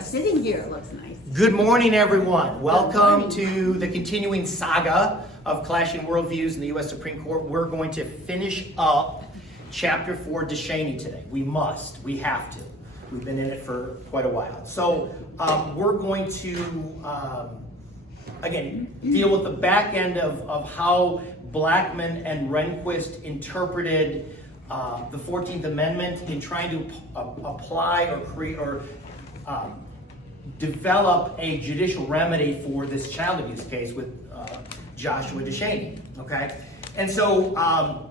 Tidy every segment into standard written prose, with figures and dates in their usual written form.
Sitting here looks nice. Good morning, everyone. Welcome to the continuing saga of Clashing Worldviews in the U.S. Supreme Court. We're going to finish up Chapter 4, Deshaney today. We have to. We've been in it for quite a while. So we're going to, again, deal with the back end of how Blackmun and Rehnquist interpreted the 14th Amendment in trying to apply or create or develop a judicial remedy for this child abuse case with Joshua Deshaney, okay? And so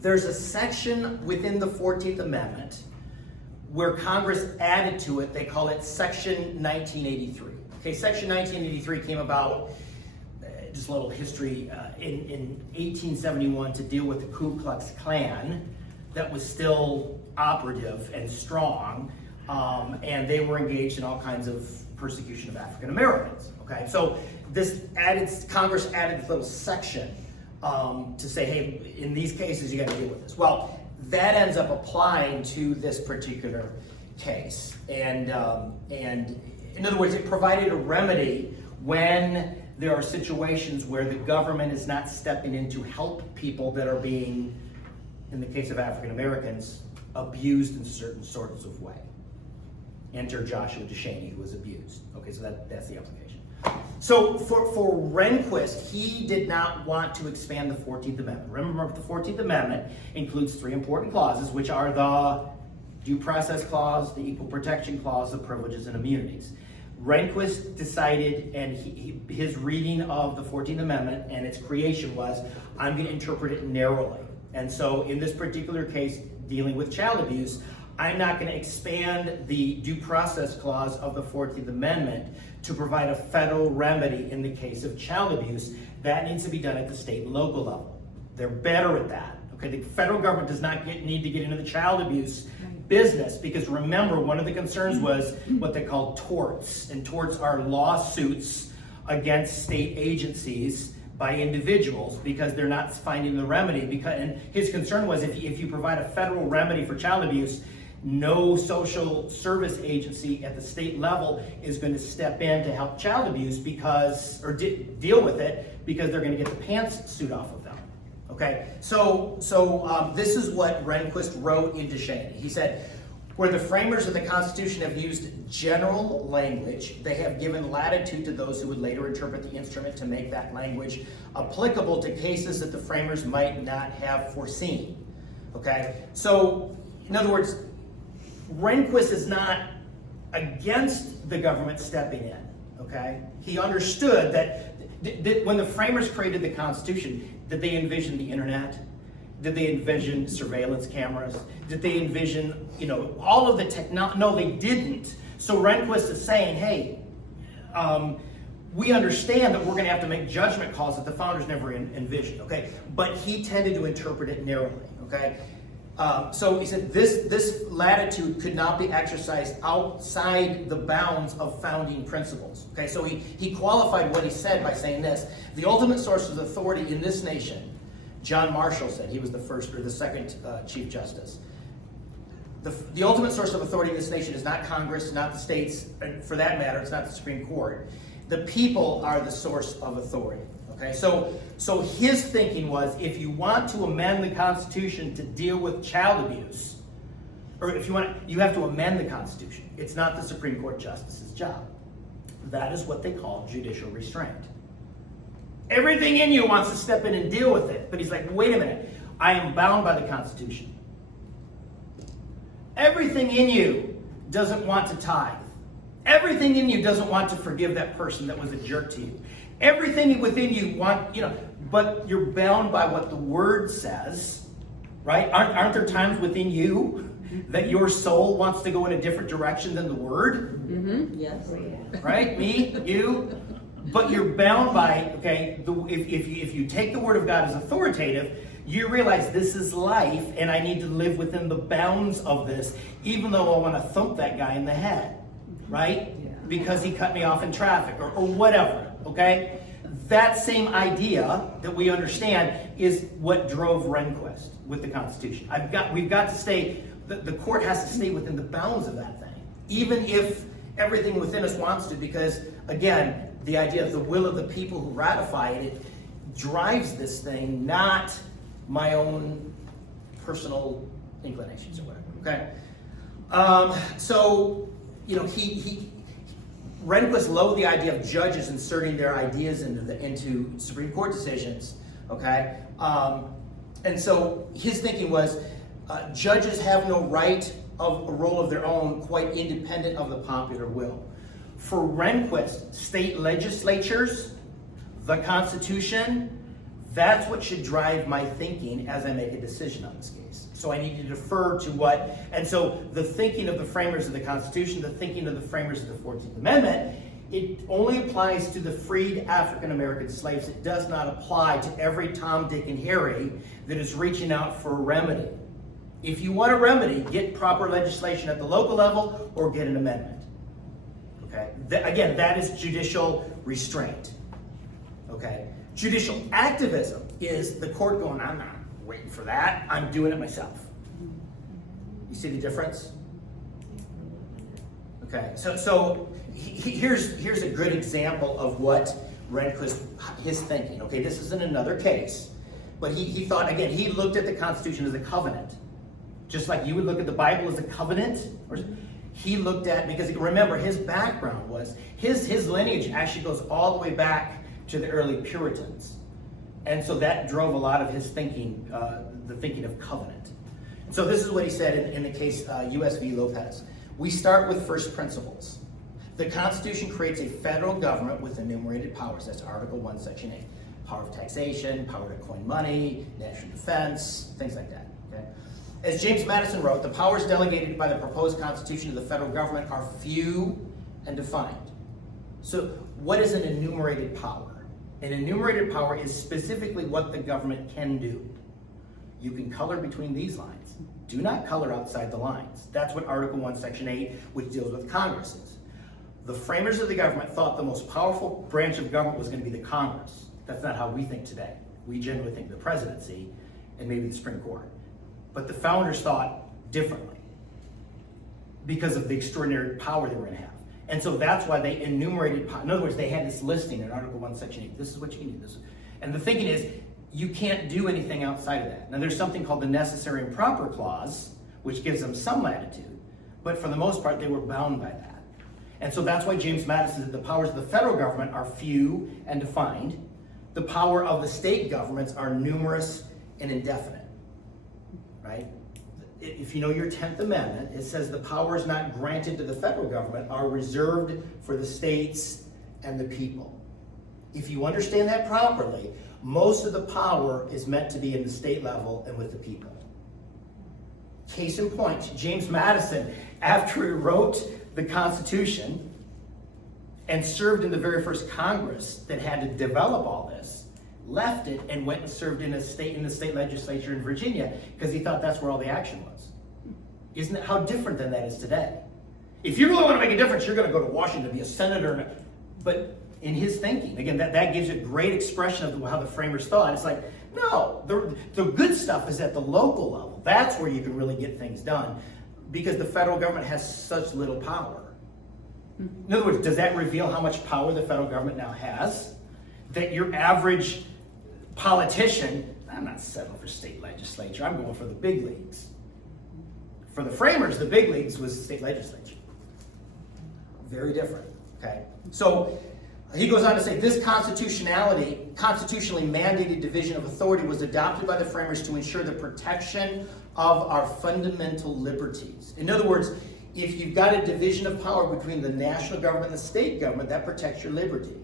there's a section within the 14th Amendment where Congress added to it, they call it Section 1983. Okay, Section 1983 came about, just a little history, in 1871 to deal with the Ku Klux Klan that was still operative and strong, and they were engaged in all kinds of persecution of African Americans. Okay, so Congress added this little section to say, hey, in these cases you got to deal with this. Well, that ends up applying to this particular case, and in other words, it provided a remedy when there are situations where the government is not stepping in to help people that are being, in the case of African Americans, abused in certain sorts of way. Enter Joshua Deshaney, who was abused. Okay, so that's the application. So for Rehnquist, he did not want to expand the 14th Amendment. Remember, the 14th Amendment includes three important clauses, which are the Due Process Clause, the Equal Protection Clause, the Privileges and Immunities. Rehnquist decided, and his reading of the 14th Amendment and its creation was, I'm going to interpret it narrowly. And so in this particular case, dealing with child abuse, I'm not going to expand the Due Process Clause of the 14th Amendment to provide a federal remedy in the case of child abuse. That needs to be done at the state and local level. They're better at that. Okay, the federal government does not need to get into the child abuse business, because remember, one of the concerns was what they call torts, and torts are lawsuits against state agencies by individuals because they're not finding the remedy. And his concern was if you provide a federal remedy for child abuse, no social service agency at the state level is going to step in to help child abuse deal with it, because they're going to get the pants suit off of them. Okay, so this is what Rehnquist wrote in Deshaney. He said, where the framers of the Constitution have used general language, they have given latitude to those who would later interpret the instrument to make that language applicable to cases that the framers might not have foreseen. Okay, so in other words, Rehnquist is not against the government stepping in. Okay, he understood that when the framers created the Constitution, did they envision the internet? Did they envision surveillance cameras? Did they envision, all of the technology? No, they didn't. So Rehnquist is saying, hey, we understand that we're going to have to make judgment calls that the founders never envisioned, okay? But he tended to interpret it narrowly, okay? So he said this latitude could not be exercised outside the bounds of founding principles. Okay, so he qualified what he said by saying this: the ultimate source of authority in this nation, John Marshall said, he was the first or the second Chief Justice. The ultimate source of authority in this nation is not Congress, not the states, and for that matter, it's not the Supreme Court. The people are the source of authority. Okay, so his thinking was, if you want to amend the Constitution to deal with child abuse, or if you have to amend the Constitution. It's not the Supreme Court justice's job. That is what they call judicial restraint. Everything in you wants to step in and deal with it, but he's like, wait a minute, I am bound by the Constitution. Everything in you doesn't want to tithe. Everything in you doesn't want to forgive that person that was a jerk to you. Everything within you but you're bound by what the Word says, right? Aren't there times within you that your soul wants to go in a different direction than the Word? Mm-hmm. Yes. Right? Me, you. But you're bound by, okay, if you take the Word of God as authoritative, you realize this is life and I need to live within the bounds of this, even though I want to thump that guy in the head, right? Yeah. Because he cut me off in traffic or whatever. Okay? That same idea that we understand is what drove Rehnquist with the Constitution. We've got to stay, the court has to stay within the bounds of that thing. Even if Everything within us wants to, because again, the idea of the will of the people who ratify it drives this thing, not my own personal inclinations or whatever. Okay, so Rehnquist loathed the idea of judges inserting their ideas into Supreme Court decisions. Okay, and so his thinking was judges have no right of a role of their own, quite independent of the popular will. For Rehnquist, state legislatures, the Constitution, that's what should drive my thinking as I make a decision on this case. So I need to defer to what, and so the thinking of the framers of the Constitution, the thinking of the framers of the 14th Amendment, it only applies to the freed African American slaves. It does not apply to every Tom, Dick, and Harry that is reaching out for a remedy. If you want a remedy, get proper legislation at the local level or get an amendment. Okay? Again, that is judicial restraint. Okay? Judicial activism is the court going, I'm not waiting for that. I'm doing it myself. You see the difference? Okay, so here's a good example of what Rehnquist, his thinking. Okay, this isn't another case, but he thought, again, he looked at the Constitution as a covenant. Just like you would look at the Bible as a covenant. He looked at, because remember, his background was, his lineage actually goes all the way back to the early Puritans. And so that drove a lot of his thinking, the thinking of covenant. And so this is what he said in the case U.S. v. Lopez. We start with first principles. The Constitution creates a federal government with enumerated powers. That's Article 1, Section 8. Power of taxation, power to coin money, national defense, things like that. Okay? As James Madison wrote, the powers delegated by the proposed Constitution to the federal government are few and defined. So what is an enumerated power? An enumerated power is specifically what the government can do. You can color between these lines. Do not color outside the lines. That's what Article 1, Section 8, which deals with Congress is. The framers of the government thought the most powerful branch of government was going to be the Congress. That's not how we think today. We generally think the presidency and maybe the Supreme Court. But the founders thought differently because of the extraordinary power they were going to have. And so that's why they enumerated, in other words, they had this listing in Article 1, Section 8. This is what you need. And the thinking is, you can't do anything outside of that. Now there's something called the Necessary and Proper Clause, which gives them some latitude. But for the most part, they were bound by that. And so that's why James Madison said the powers of the federal government are few and defined. The power of the state governments are numerous and indefinite. Right? If you know your 10th Amendment, it says the powers not granted to the federal government are reserved for the states and the people. If you understand that properly, most of the power is meant to be in the state level and with the people. Case in point, James Madison, after he wrote the Constitution and served in the very first Congress that had to develop all this, left it and went and served in the state legislature in Virginia because he thought that's where all the action was. Isn't it how different than that is today? If you really want to make a difference, you're going to go to Washington to be a senator. But in his thinking, again, that gives you a great expression of how the framers thought. It's like, no, the good stuff is at the local level. That's where you can really get things done because the federal government has such little power. In other words, does that reveal how much power the federal government now has? That your average politician, I'm not settling for state legislature, I'm going for the big leagues. For the framers, the big leagues was state legislature. Very different, okay? So he goes on to say, this constitutionally mandated division of authority was adopted by the framers to ensure the protection of our fundamental liberties. In other words, if you've got a division of power between the national government and the state government, that protects your liberty.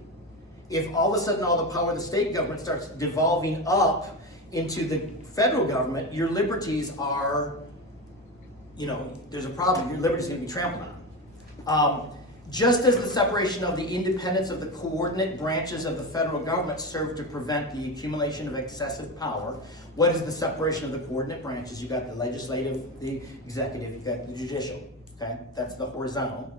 If all of a sudden all the power of the state government starts devolving up into the federal government, your liberties are, there's a problem. Your liberties are going to be trampled on. Just as the separation of the independence of the coordinate branches of the federal government served to prevent the accumulation of excessive power, what is the separation of the coordinate branches? You've got the legislative, the executive, you've got the judicial. Okay, that's the horizontal.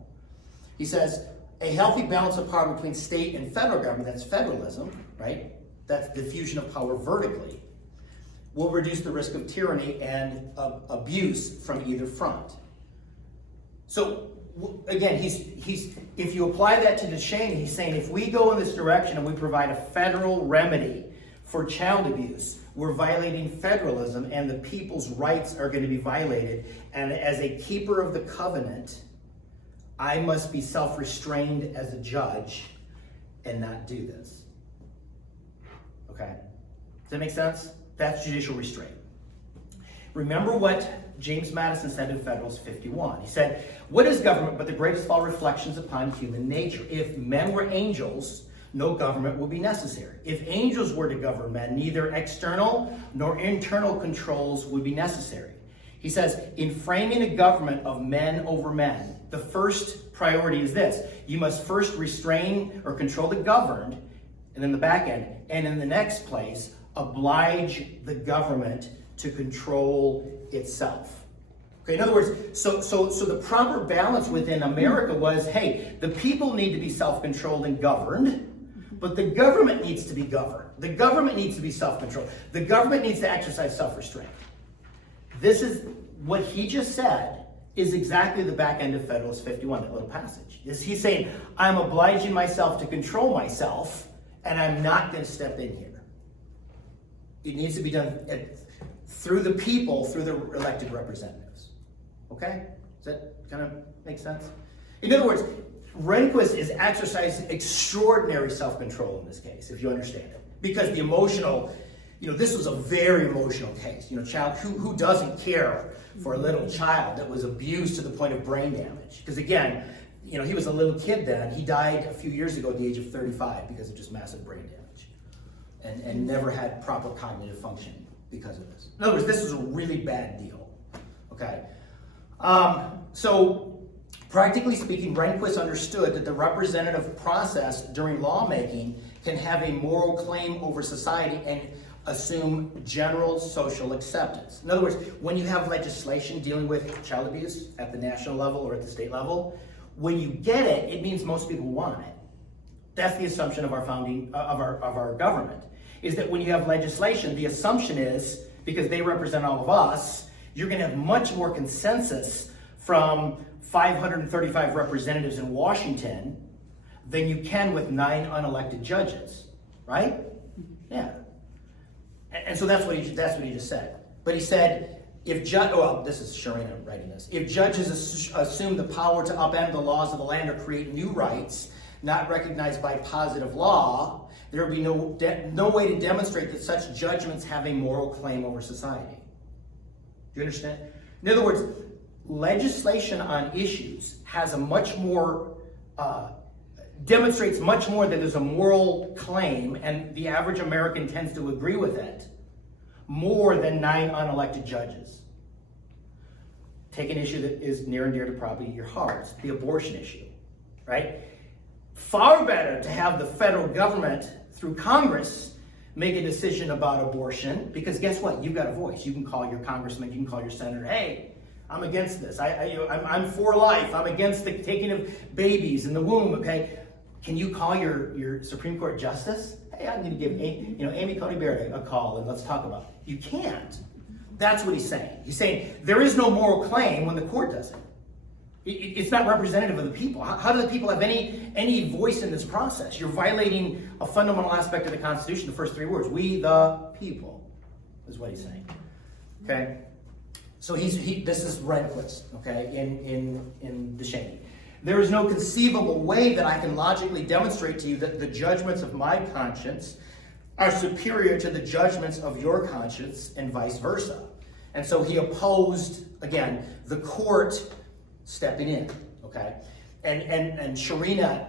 He says, a healthy balance of power between state and federal government, that's federalism, right? That's diffusion of power vertically, will reduce the risk of tyranny and abuse from either front. So again, if you apply that to Deshaney, he's saying if we go in this direction and we provide a federal remedy for child abuse, we're violating federalism and the people's rights are going to be violated. And as a keeper of the covenant, I must be self-restrained as a judge and not do this. Okay? Does that make sense? That's judicial restraint. Remember what James Madison said in Federalist 51. He said, "What is government but the greatest of all reflections upon human nature? If men were angels, no government would be necessary. If angels were to govern men, neither external nor internal controls would be necessary." He says, in framing a government of men over men, the first priority is this: you must first restrain or control the governed, and then the back end, and in the next place, oblige the government to control itself. Okay, in other words, so the proper balance within America was, hey, the people need to be self-controlled and governed, but the government needs to be governed. The government needs to be self-controlled. The government needs to exercise self-restraint. This is what he just said is exactly the back end of Federalist 51, that little passage. He's saying, I'm obliging myself to control myself, and I'm not going to step in here. It needs to be done through the people, through the elected representatives. Okay? Does that kind of make sense? In other words, Rehnquist is exercising extraordinary self-control in this case, if you understand it. Because the emotional, this was a very emotional case. Child, who doesn't care for a little child that was abused to the point of brain damage? Because again, he was a little kid then. He died a few years ago at the age of 35 because of just massive brain damage. And never had proper cognitive functioning because of this. In other words, this was a really bad deal. Okay? So, practically speaking, Rehnquist understood that the representative process during lawmaking can have a moral claim over society and assume general social acceptance. In other words, when you have legislation dealing with child abuse at the national level or at the state level, when you get it, it means most people want it. That's the assumption of our founding of our government. Is that when you have legislation, the assumption is, because they represent all of us, you're going to have much more consensus from 535 representatives in Washington than you can with 9 unelected judges, right? Yeah. And so that's what he just said. But he said, this is Sherena writing this. If judges assume the power to upend the laws of the land or create new rights not recognized by positive law, there will be no way to demonstrate that such judgments have a moral claim over society. Do you understand? In other words, legislation on issues has a much more, demonstrates much more that there's a moral claim, and the average American tends to agree with it, more than 9 unelected judges. Take an issue that is near and dear to probably your hearts, the abortion issue, right? Far better to have the federal government, through Congress, make a decision about abortion, because guess what? You've got a voice. You can call your congressman, you can call your senator, hey, I'm against this. I'm for life. I'm against the taking of babies in the womb, okay? Can you call your Supreme Court justice? Hey, I need to give Amy Coney Barrett a call and let's talk about it. You can't. That's what he's saying. He's saying there is no moral claim when the court does it. It's not representative of the people. How do the people have any voice in this process? You're violating a fundamental aspect of the Constitution, the first 3 words. We the people, is what he's saying. Okay? So this is Rehnquist, okay, in Deshaney. There is no conceivable way that I can logically demonstrate to you that the judgments of my conscience are superior to the judgments of your conscience and vice versa. And so he opposed, again, the court stepping in, okay? And Sherena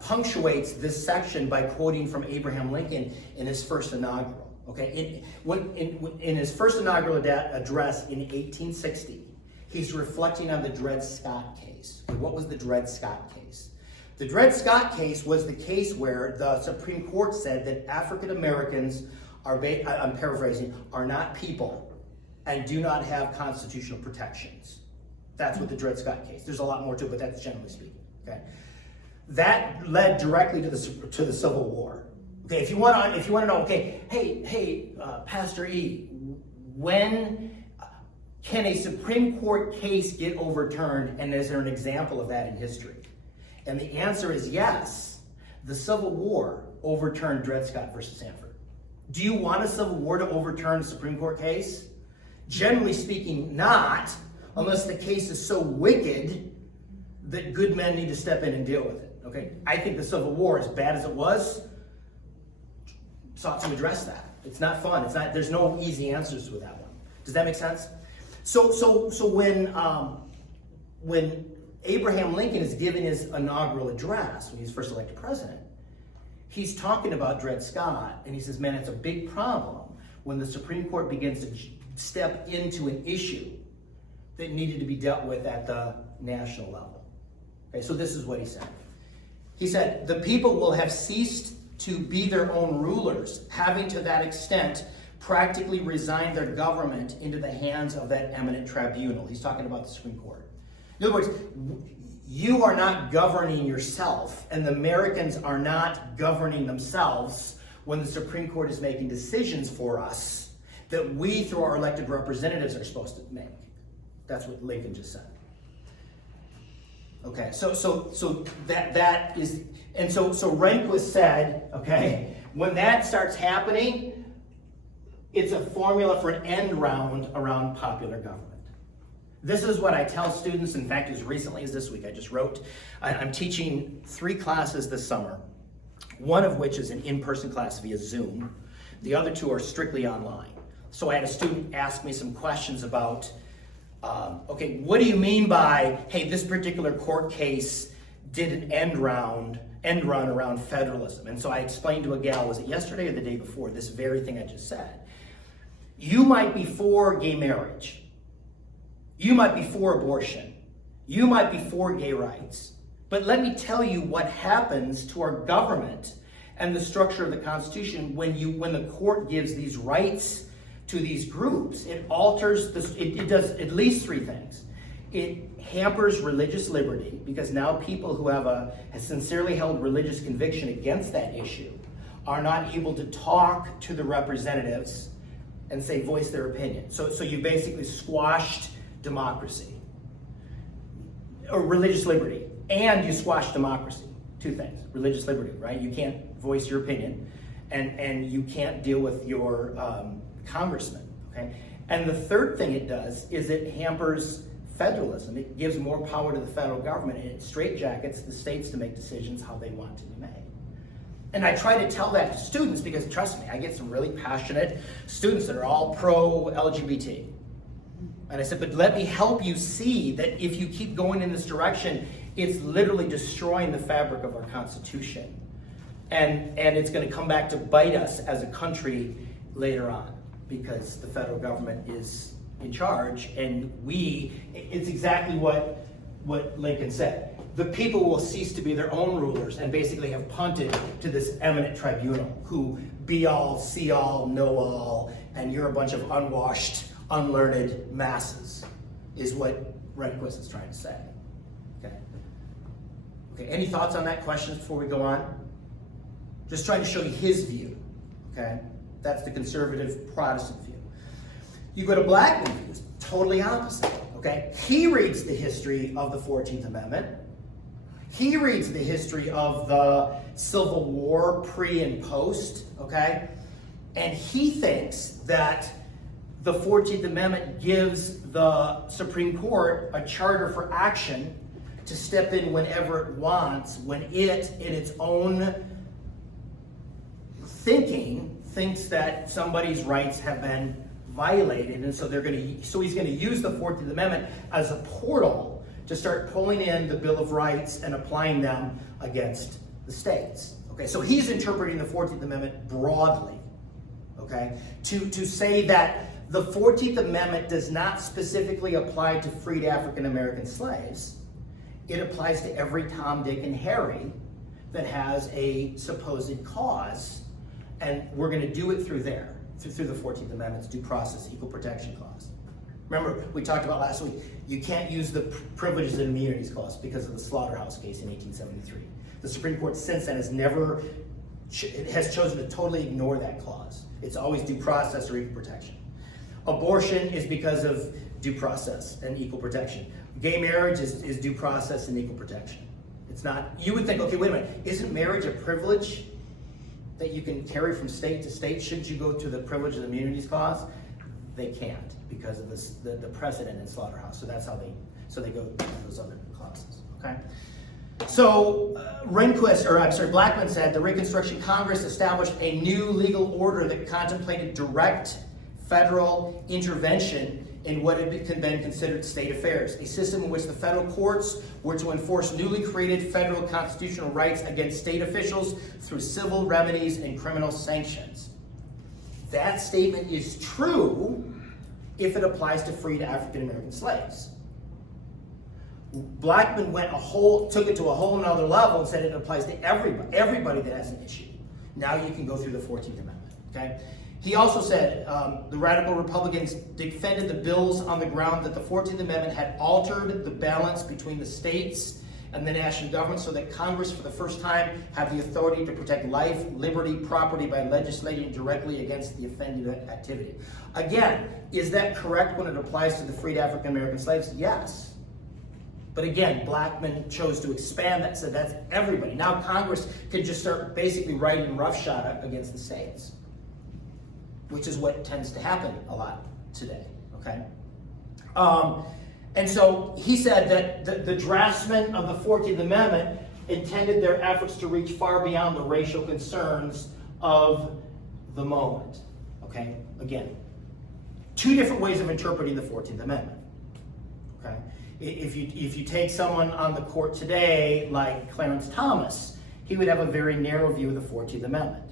punctuates this section by quoting from Abraham Lincoln in his first inaugural, okay? In his first inaugural address in 1860, he's reflecting on the Dred Scott case. What was the Dred Scott case? The Dred Scott case was the case where the Supreme Court said that African Americans I'm paraphrasing, are not people and do not have constitutional protections. That's what the Dred Scott case. There's a lot more to it, but that's generally speaking. Okay, that led directly to the Civil War. Okay, if you want to know, okay, hey, Pastor E, when can a Supreme Court case get overturned, and is there an example of that in history? And the answer is yes. The Civil War overturned Dred Scott versus Sanford. Do you want a Civil War to overturn a Supreme Court case? Generally speaking, not, unless the case is so wicked that good men need to step in and deal with it. Okay, I think the Civil War, as bad as it was, sought to address that. It's not fun. It's not. There's no easy answers with that one. Does that make sense? So when Abraham Lincoln is giving his inaugural address when he's first elected president, he's talking about Dred Scott, and he says, "Man, it's a big problem when the Supreme Court begins to step into an issue that needed to be dealt with at the national level." Okay, so this is what he said. He said, "The people will have ceased to be their own rulers, having to that extent practically resigned their government into the hands of that eminent tribunal." He's talking about the Supreme Court. In other words, you are not governing yourself, and the Americans are not governing themselves when the Supreme Court is making decisions for us that we, through our elected representatives, are supposed to make. That's what Lincoln just said. Okay, so that is, and so Rehnquist said, okay, when that starts happening, it's a formula for an end round around popular government. This is what I tell students. In fact, as recently as this week, I just wrote, I'm teaching 3 classes this summer, one of which is an in-person class via Zoom. The other 2 are strictly online. So I had a student ask me some questions about, okay, what do you mean by, hey, this particular court case did an end run around federalism? And so I explained to a gal, was it yesterday or the day before, this very thing I just said. You might be for gay marriage. You might be for abortion. You might be for gay rights. But let me tell you what happens to our government and the structure of the Constitution when the court gives these rights to these groups. It alters this, it does at least 3 things. It hampers religious liberty, because now people who have a sincerely held religious conviction against that issue are not able to talk to the representatives and say, voice their opinion. So you basically squashed democracy, or religious liberty, and you squashed democracy. 2 things. Religious liberty, right? You can't voice your opinion, and you can't deal with your congressman, okay? And the third thing it does is it hampers federalism. It gives more power to the federal government, and it straitjackets the states to make decisions how they want to be made. And I try to tell that to students, because trust me, I get some really passionate students that are all pro-LGBT. And I said, but let me help you see that if you keep going in this direction, it's literally destroying the fabric of our Constitution. And it's going to come back to bite us as a country later on, because the federal government is in charge, and it's exactly what Lincoln said. The people will cease to be their own rulers and basically have punted to this eminent tribunal who be all, see all, know all, and you're a bunch of unwashed, unlearned masses, is what Rehnquist is trying to say. Okay, any thoughts on that, questions before we go on? Just trying to show you his view, okay? That's the conservative Protestant view. You go to Blackmun, it's totally opposite, okay? He reads the history of the 14th Amendment. He reads the history of the Civil War, pre and post, okay? And he thinks that the 14th Amendment gives the Supreme Court a charter for action to step in whenever it wants, when it, in its own thinking, thinks that somebody's rights have been violated, and so he's going to use the 14th Amendment as a portal to start pulling in the Bill of Rights and applying them against the states. Okay, so he's interpreting the 14th Amendment broadly, okay, to say that the 14th Amendment does not specifically apply to freed African American slaves. It applies to every Tom, Dick, and Harry that has a supposed cause, and we're going to do it through the 14th Amendment's due process, equal protection clause. Remember, we talked about last week, you can't use the privileges and immunities clause because of the Slaughterhouse case in 1873. The Supreme Court since then has chosen to totally ignore that clause. It's always due process or equal protection. Abortion is because of due process and equal protection. Gay marriage is due process and equal protection. It's not, you would think, okay, wait a minute, isn't marriage a privilege that you can carry from state to state? Shouldn't you go to the privilege of the immunities clause? They can't because of this, the precedent in Slaughterhouse. So that's how they go to those other clauses, okay? So Blackmun said the Reconstruction Congress established a new legal order that contemplated direct federal intervention in what had been considered state affairs, a system in which the federal courts were to enforce newly created federal constitutional rights against state officials through civil remedies and criminal sanctions. That statement is true if it applies to freed African American slaves. Blackmun took it to a whole nother level and said it applies to everybody that has an issue. Now you can go through the 14th Amendment, okay? He also said the radical Republicans defended the bills on the ground that the 14th Amendment had altered the balance between the states and the national government so that Congress, for the first time, had the authority to protect life, liberty, property by legislating directly against the offending activity. Again, is that correct when it applies to the freed African American slaves? Yes. But again, Blackmun chose to expand that, said that's everybody. Now Congress can just start basically writing roughshod against the states, which is what tends to happen a lot today, okay? And so he said that the draftsmen of the 14th Amendment intended their efforts to reach far beyond the racial concerns of the moment, okay? Again, two different ways of interpreting the 14th Amendment, okay? If you take someone on the court today, like Clarence Thomas, he would have a very narrow view of the 14th Amendment.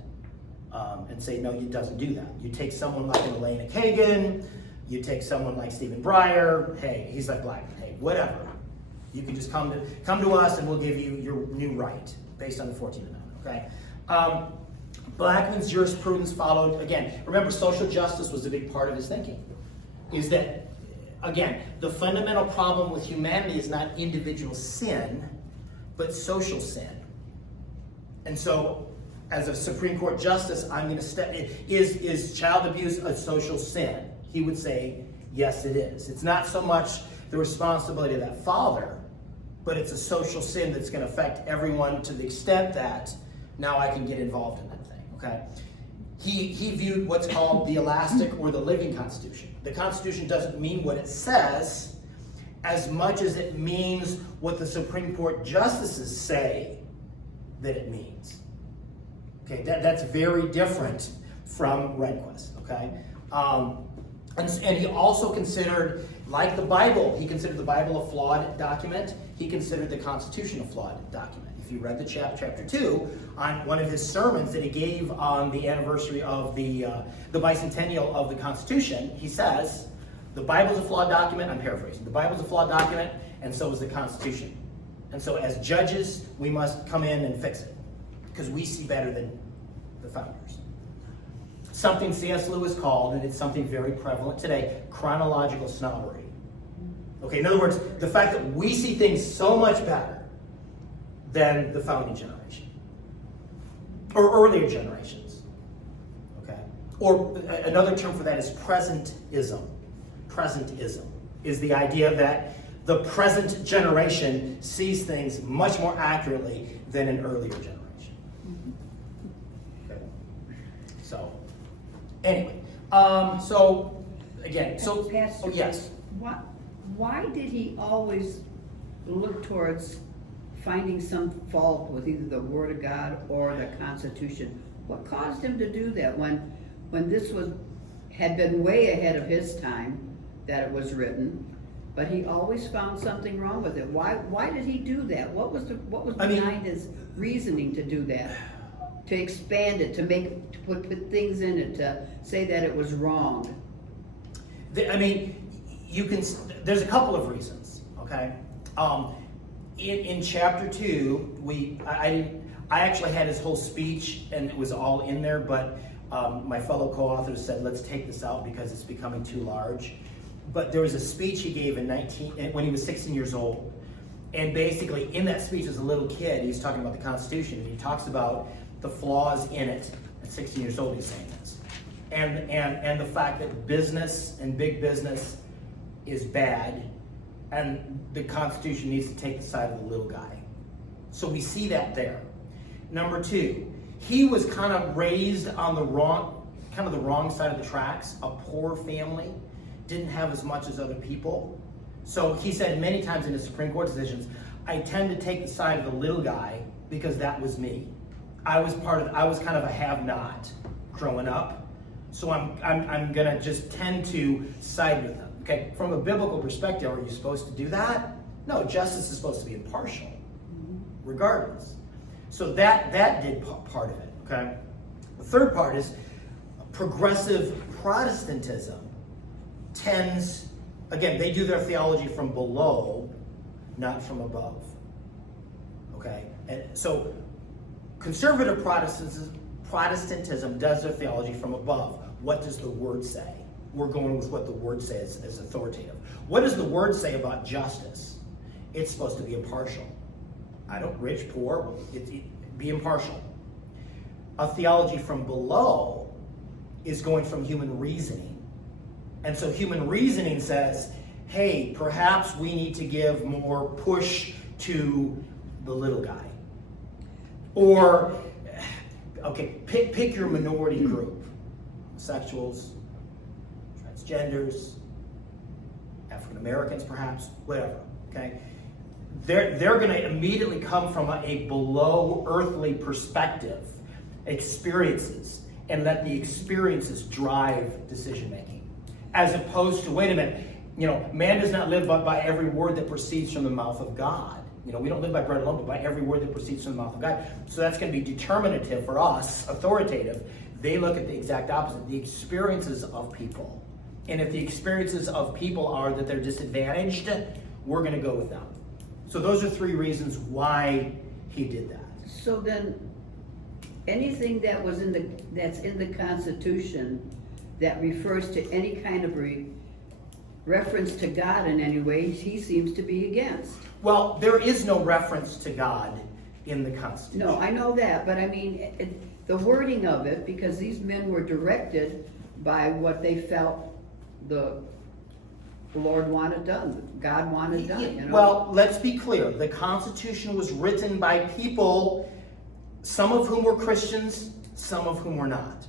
And say, no, it doesn't do that. You take someone like an Elena Kagan, you take someone like Stephen Breyer, hey, he's like Blackmun, hey, whatever. You can just come to us and we'll give you your new right based on the 14th Amendment, okay? Blackmun's jurisprudence followed, again, remember social justice was a big part of his thinking, is that, again, the fundamental problem with humanity is not individual sin, but social sin. And so, as a Supreme Court justice, I'm going to step in. Is child abuse a social sin? He would say, yes, it is. It's not so much the responsibility of that father, but it's a social sin that's going to affect everyone to the extent that now I can get involved in that thing, okay? He viewed what's called the elastic or the living Constitution. The Constitution doesn't mean what it says as much as it means what the Supreme Court justices say that it means. Okay, that's very different from Rehnquist, okay? And he also considered, like the Bible, he considered the Bible a flawed document. He considered the Constitution a flawed document. If you read the chapter 2 on one of his sermons that he gave on the anniversary of the bicentennial of the Constitution, he says, the Bible's a flawed document, I'm paraphrasing, the Bible's a flawed document, and so is the Constitution. And so as judges, we must come in and fix it, because we see better than the founders. Something C.S. Lewis called, and it's something very prevalent today, chronological snobbery. Okay, in other words, the fact that we see things so much better than the founding generation, or earlier generations, okay? Or another term for that is presentism. Presentism is the idea that the present generation sees things much more accurately than an earlier generation. Okay. So, anyway, so again, so Pastor, oh yes. Why did he always look towards finding some fault with either the Word of God or the Constitution? What caused him to do that when this had been way ahead of his time that it was written, but he always found something wrong with it? Why did he do that? What was behind his reasoning to do that? To expand it, to put things in it, to say that it was wrong? There's a couple of reasons, okay? In chapter 2, I actually had his whole speech and it was all in there, but my fellow co-authors said, let's take this out because it's becoming too large. But there was a speech he gave when he was 16 years old. And basically in that speech as a little kid, he's talking about the Constitution, and he talks about the flaws in it. At 16 years old, he's saying this. And the fact that business and big business is bad, and the Constitution needs to take the side of the little guy. So we see that there. Number two, he was kind of raised on the wrong side of the tracks. A poor family, didn't have as much as other people. So he said many times in his Supreme Court decisions, I tend to take the side of the little guy because that was me. I was kind of a have-not growing up. So I'm gonna just tend to side with them. Okay, from a biblical perspective, are you supposed to do that? No, justice is supposed to be impartial, regardless. So that did part of it. Okay, the third part is progressive Protestantism tends, again, they do their theology from below, not from above. Okay, and so conservative Protestantism does their theology from above. What does the Word say? We're going with what the Word says as authoritative. What does the Word say about justice? It's supposed to be impartial. Rich, poor, be impartial. A theology from below is going from human reasoning. And so human reasoning says, hey, perhaps we need to give more push to the little guy. Or, okay, pick your minority group. Homosexuals, transgenders, African Americans perhaps, whatever, okay? They're going to immediately come from a below earthly perspective, experiences, and let the experiences drive decision making. As opposed to, wait a minute, man does not live by every word that proceeds from the mouth of God. We don't live by bread alone, but by every word that proceeds from the mouth of God. So that's going to be determinative for us, authoritative. They look at the exact opposite, the experiences of people. And if the experiences of people are that they're disadvantaged, we're going to go with them. So those are three reasons why he did that. So then, anything that's in the Constitution that refers to any kind of reference to God in any way, he seems to be against. Well, there is no reference to God in the Constitution. No, I know that, but I mean, the wording of it, because these men were directed by what they felt the Lord wanted done, God wanted done. Well, let's be clear. The Constitution was written by people, some of whom were Christians, some of whom were not.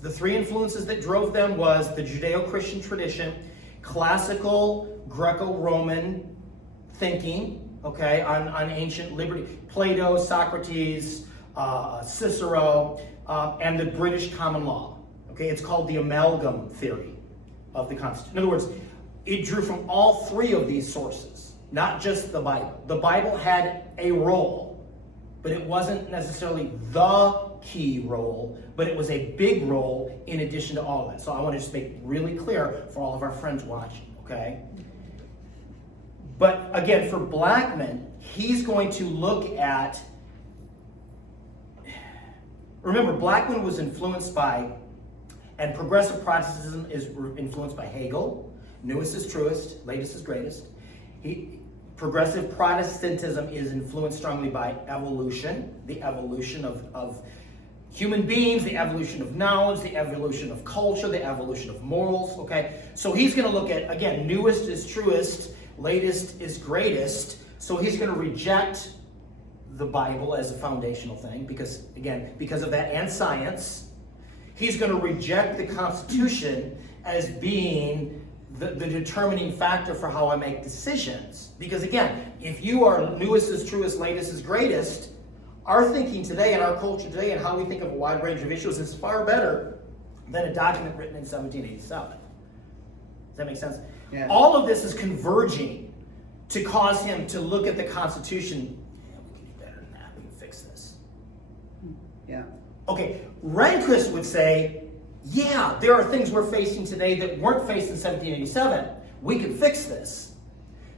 The three influences that drove them was the Judeo-Christian tradition, classical Greco-Roman thinking, okay, on ancient liberty, Plato, Socrates, Cicero, and the British common law. Okay, it's called the amalgam theory of the Constitution. In other words, it drew from all three of these sources, not just the Bible. The Bible had a role, but it wasn't necessarily the key role, but it was a big role in addition to all of that. So I want to just make really clear for all of our friends watching, okay? But again, for Blackmun, he's going to look at, remember, Blackmun was influenced by, and progressive Protestantism is influenced by Hegel. Newest is truest, latest is greatest. Progressive Protestantism is influenced strongly by evolution, the evolution of human beings, the evolution of knowledge, the evolution of culture, the evolution of morals, okay? So he's going to look at, again, newest is truest, latest is greatest. So he's going to reject the Bible as a foundational thing because of that and science. He's going to reject the Constitution as being the determining factor for how I make decisions. Because again, if you are newest is truest, latest is greatest, our thinking today and our culture today and how we think of a wide range of issues is far better than a document written in 1787. Does that make sense? Yeah. All of this is converging to cause him to look at the Constitution. Yeah, we can do better than that. We can fix this. Yeah. Okay, Rehnquist would say, yeah, there are things we're facing today that weren't faced in 1787. We can fix this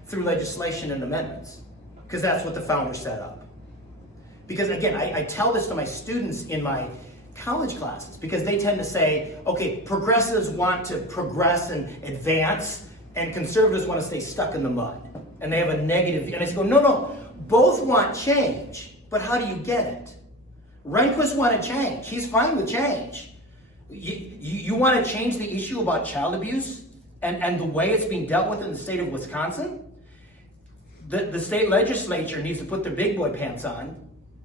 through legislation and amendments because that's what the founders set up. Because again, I tell this to my students in my college classes because they tend to say, okay, progressives want to progress and advance and conservatives want to stay stuck in the mud. And they have a negative view. And I say, no, both want change, but how do you get it? Rehnquist wanted change. He's fine with change. You want to change the issue about child abuse? and the way it's being dealt with in the state of Wisconsin, the state legislature needs to put their big boy pants on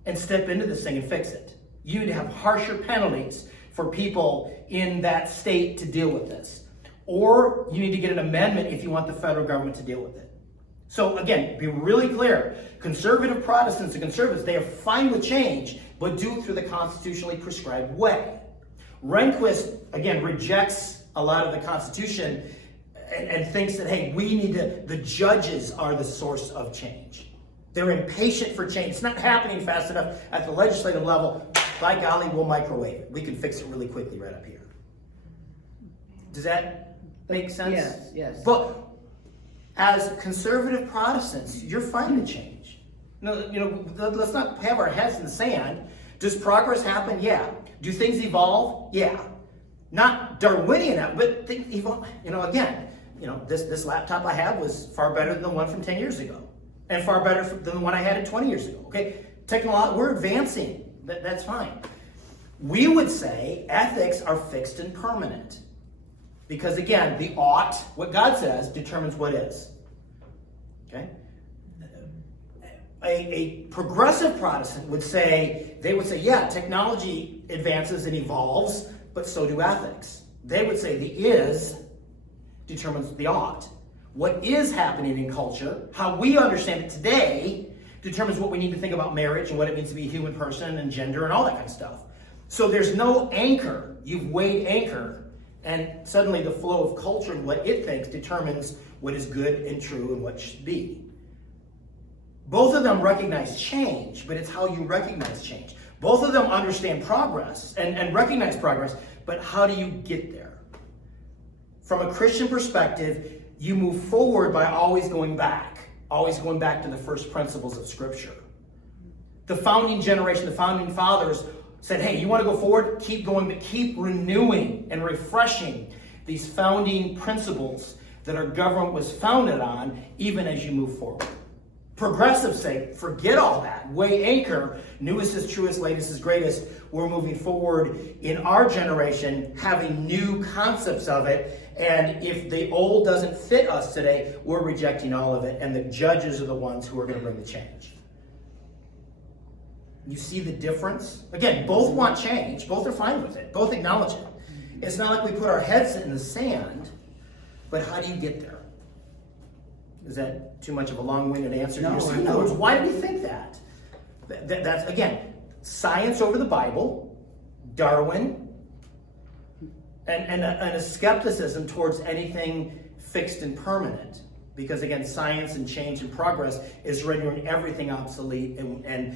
and step into this thing and fix it. You need to have harsher penalties for people in that state to deal with this. Or you need to get an amendment if you want the federal government to deal with it. So again, be really clear. Conservative Protestants and conservatives, they are fine with change, but do it through the constitutionally prescribed way. Rehnquist, again, rejects a lot of the Constitution and thinks that, hey, the judges are the source of change. They're impatient for change. It's not happening fast enough at the legislative level. By golly, we'll microwave it. We can fix it really quickly right up here. Does that make sense? Yes. But as conservative Protestants, you're fine with change. No, let's not have our heads in the sand. Does progress happen? Yeah. Do things evolve? Yeah. Not Darwinian, but things evolve. This laptop I have was far better than the one from 10 years ago. And far better than the one I had 20 years ago. Okay? We're advancing. That's fine. We would say ethics are fixed and permanent. Because again, the ought, what God says, determines what is. Okay? A progressive Protestant would say, yeah, technology advances and evolves, but so do ethics. They would say the is determines the ought. What is happening in culture, how we understand it today, determines what we need to think about marriage and what it means to be a human person and gender and all that kind of stuff. So there's no anchor. You've weighed anchor, and suddenly the flow of culture and what it thinks determines what is good and true and what should be. Both of them recognize change, but it's how you recognize change. Both of them understand progress and recognize progress, but how do you get there? From a Christian perspective, you move forward by always going back to the first principles of Scripture. The founding generation, the founding fathers said, hey, you want to go forward? Keep going, but keep renewing and refreshing these founding principles that our government was founded on, even as you move forward. Progressives say, forget all that. Weigh anchor. Newest is truest, latest is greatest. We're moving forward in our generation, having new concepts of it. And if the old doesn't fit us today, we're rejecting all of it. And the judges are the ones who are going to bring the change. You see the difference? Again, both want change. Both are fine with it. Both acknowledge it. It's not like we put our heads in the sand, but how do you get there? Is that too much of a long-winded answer? No. In other words, why do we think that? That's, again, science over the Bible, Darwin, and a skepticism towards anything fixed and permanent. Because, again, science and change and progress is rendering everything obsolete, and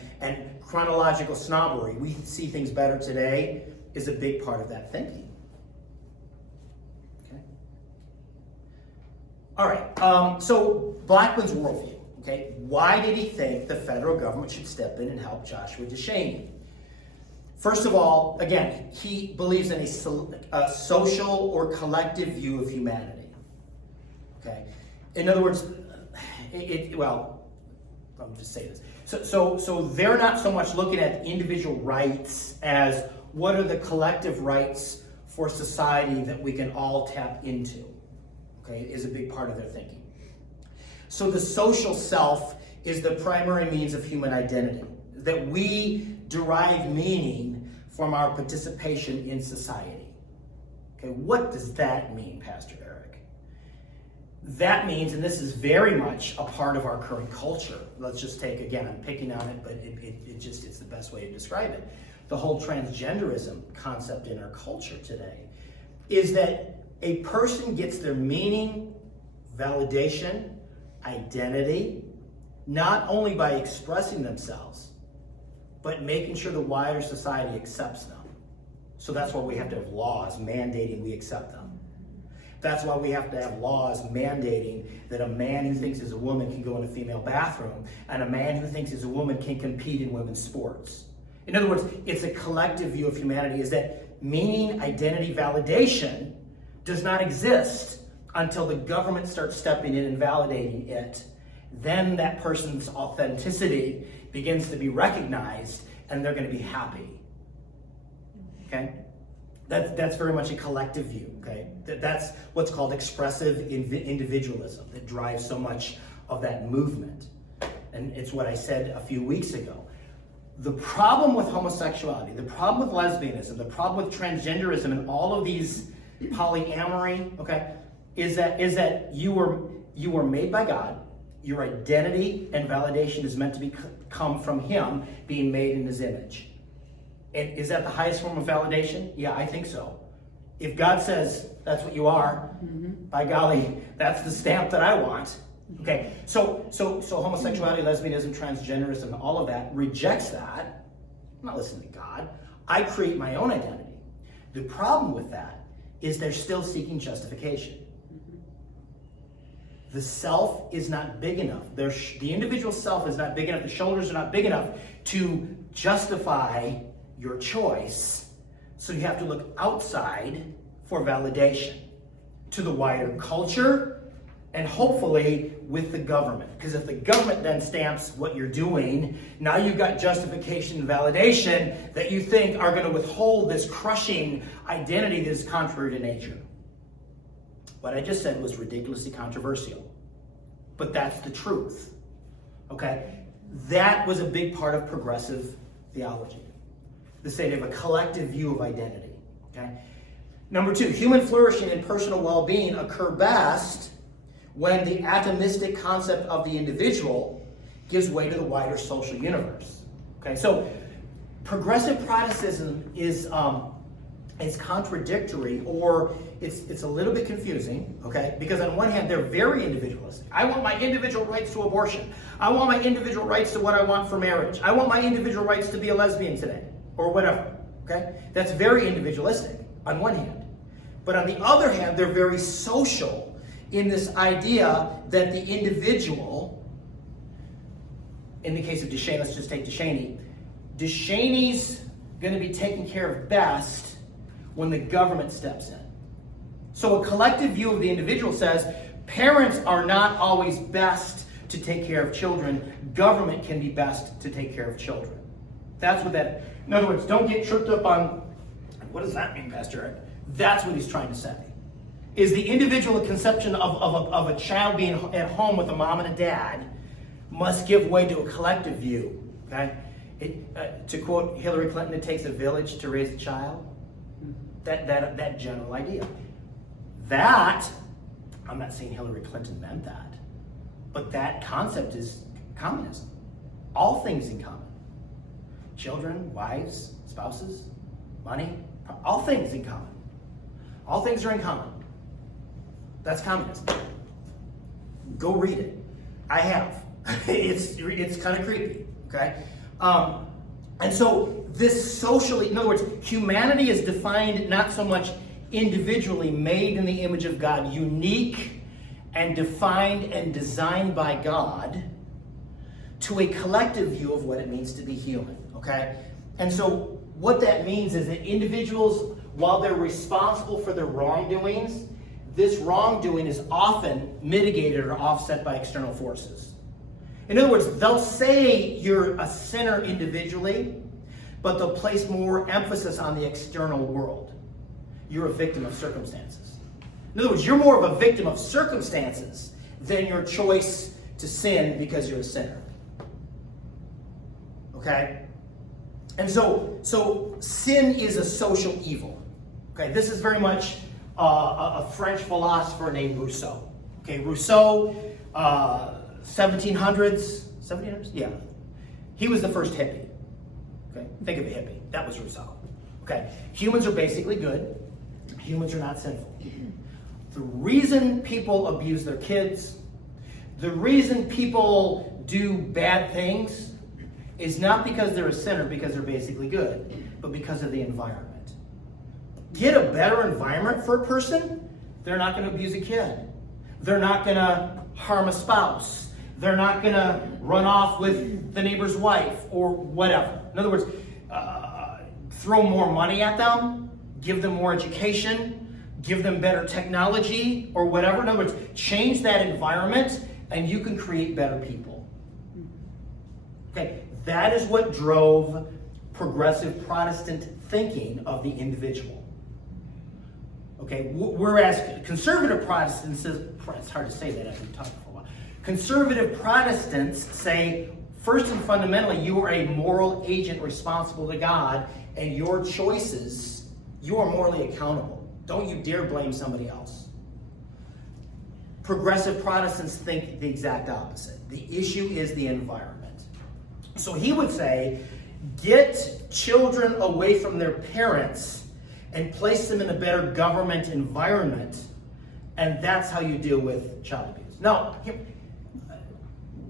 chronological snobbery. We see things better today is a big part of that thinking. All right, so Blackmun's worldview, okay? Why did he think the federal government should step in and help Joshua Deshaney? First of all, again, he believes in a social or collective view of humanity, okay? In other words, let me just say this. So they're not so much looking at individual rights as what are the collective rights for society that we can all tap into. Okay, is a big part of their thinking. So the social self is the primary means of human identity, that we derive meaning from our participation in society. Okay, what does that mean, Pastor Erik? That means, and this is very much a part of our current culture. Let's just take, again, I'm picking on it, but it's the best way to describe it. The whole transgenderism concept in our culture today is that a person gets their meaning, validation, identity, not only by expressing themselves, but making sure the wider society accepts them. So that's why we have to have laws mandating we accept them. That's why we have to have laws mandating that a man who thinks he's a woman can go in a female bathroom, and a man who thinks he's a woman can compete in women's sports. In other words, it's a collective view of humanity, is that meaning, identity, validation does not exist until the government starts stepping in and validating it. Then that person's authenticity begins to be recognized, and they're going to be happy. Okay? That's very much a collective view, okay? That's what's called expressive individualism that drives so much of that movement. And it's what I said a few weeks ago. The problem with homosexuality, the problem with lesbianism, the problem with transgenderism and all of these polyamory, okay, is that you were made by God. Your identity and validation is meant to come from Him being made in His image. And is that the highest form of validation? Yeah, I think so. If God says that's what you are, by golly, that's the stamp that I want. Okay, so homosexuality, lesbianism, transgenderism, all of that rejects that. I'm not listening to God. I create my own identity. The problem with that is they're still seeking justification. The self is not big enough. The individual self is not big enough. The shoulders are not big enough to justify your choice. So you have to look outside for validation, to the wider culture, and hopefully with the government. Because if the government then stamps what you're doing, now you've got justification and validation that you think are going to withhold this crushing identity that is contrary to nature. What I just said was ridiculously controversial, but that's the truth. Okay? That was a big part of progressive theology. This idea of a collective view of identity. Okay? Number two, human flourishing and personal well-being occur best when the atomistic concept of the individual gives way to the wider social universe. Okay? So progressive Protestantism is contradictory, or it's a little bit confusing, okay? Because on one hand, they're very individualistic. I want my individual rights to abortion. I want my individual rights to what I want for marriage. I want my individual rights to be a lesbian today, or whatever, okay? That's very individualistic on one hand. But on the other hand, they're very social in this idea that the individual, in the case of Deshaney, let's just take Deshaney. Deshaney's going to be taken care of best when the government steps in. So a collective view of the individual says parents are not always best to take care of children. Government can be best to take care of children. That's what that, in other words, don't get tripped up on, what does that mean, Pastor Erik? That's what he's trying to say. Is the individual conception of a child being at home with a mom and a dad must give way to a collective view, okay? To quote Hillary Clinton, it takes a village to raise a child. That general idea. That, I'm not saying Hillary Clinton meant that, but that concept is communism. All things in common. Children, wives, spouses, money, all things in common. All things are in common. That's communism. Go read it. I have. It's kind of creepy, okay? And so this socially, in other words, humanity is defined not so much individually, made in the image of God, unique and defined and designed by God, to a collective view of what it means to be human, okay? And so what that means is that individuals, while they're responsible for their wrongdoings, this wrongdoing is often mitigated or offset by external forces. In other words, they'll say you're a sinner individually, but they'll place more emphasis on the external world. You're a victim of circumstances. In other words, you're more of a victim of circumstances than your choice to sin because you're a sinner. Okay? And so sin is a social evil. Okay, this is very much a French philosopher named Rousseau. Okay, Rousseau, 1700s? Yeah. He was the first hippie. Okay, think of a hippie. That was Rousseau. Okay, humans are basically good. Humans are not sinful. The reason people abuse their kids, the reason people do bad things is not because they're a sinner, because they're basically good, but because of the environment. Get a better environment for a person, they're not going to abuse a kid. They're not going to harm a spouse. They're not going to run off with the neighbor's wife or whatever. In other words, throw more money at them, give them more education, give them better technology or whatever. In other words, change that environment and you can create better people. Okay, that is what drove progressive Protestant thinking of the individual. Okay, whereas conservative Protestants, it's hard to say that after talking for a while. Conservative Protestants say, first and fundamentally, you are a moral agent responsible to God, and your choices, you are morally accountable. Don't you dare blame somebody else. Progressive Protestants think the exact opposite. The issue is the environment. So he would say, get children away from their parents and place them in a better government environment, and that's how you deal with child abuse. Now,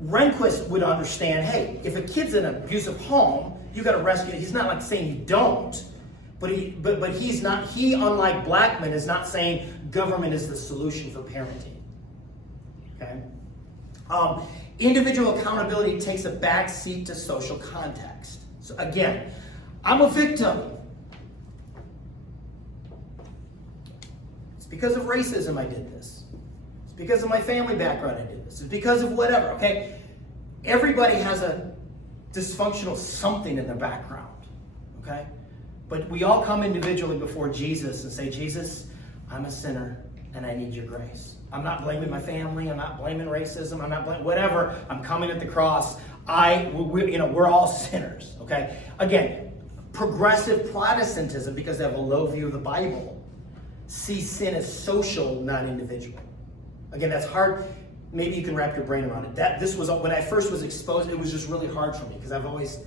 Rehnquist would understand, hey, if a kid's in an abusive home, you got to rescue it. He's not like saying you don't, but he's not. He, unlike Blackmun, is not saying government is the solution for parenting. Okay. Individual accountability takes a back seat to social context. So again, I'm a victim. It's because of racism I did this. It's because of my family background I did this. It's because of whatever, okay? Everybody has a dysfunctional something in their background, okay? But we all come individually before Jesus and say, Jesus, I'm a sinner and I need your grace. I'm not blaming my family. I'm not blaming racism. I'm not blaming whatever. I'm coming at the cross. We're all sinners, okay? Again, progressive Protestantism, because they have a low view of the Bible, sees sin as social, not individual. Again, that's hard. Maybe you can wrap your brain around it. This was when I first was exposed. It was just really hard for me because I've always